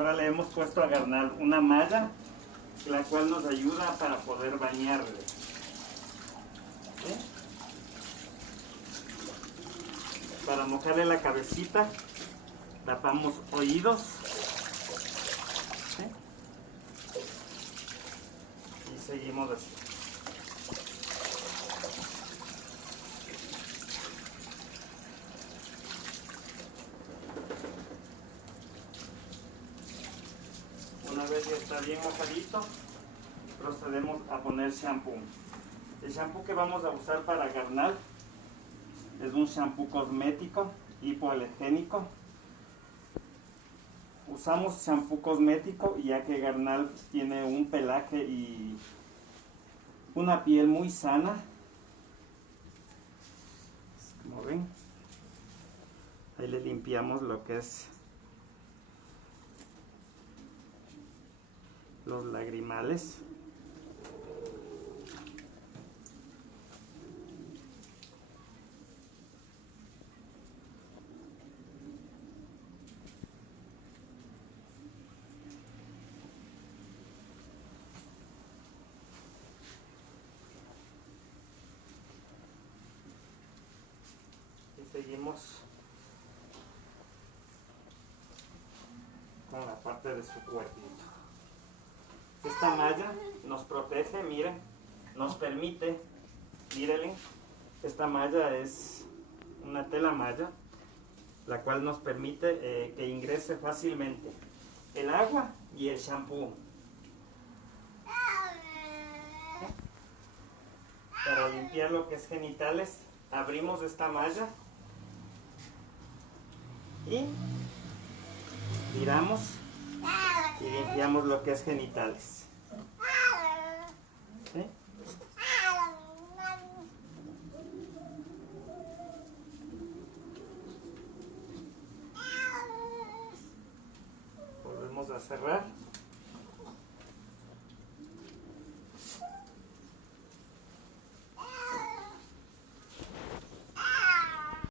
Ahora le hemos puesto a Garnal una malla, la cual nos ayuda para poder bañarle. ¿Sí? Para mojarle la cabecita, tapamos oídos. ¿Sí? Y seguimos así. Una vez ya está bien mojadito, procedemos a poner shampoo. El shampoo que vamos a usar para Garnal es un shampoo cosmético hipoalergénico. Usamos shampoo cosmético ya que Garnal tiene un pelaje y una piel muy sana. Como ven, ahí le limpiamos lo que es los lagrimales. Y seguimos con la parte de su cuerpito. Esta malla nos protege, miren, nos permite, mírenle, esta malla es una tela malla, la cual nos permite que ingrese fácilmente el agua y el shampoo. Para limpiar lo que es genitales, abrimos esta malla y tiramos y limpiamos lo que es genitales. ¿Sí? Volvemos a cerrar.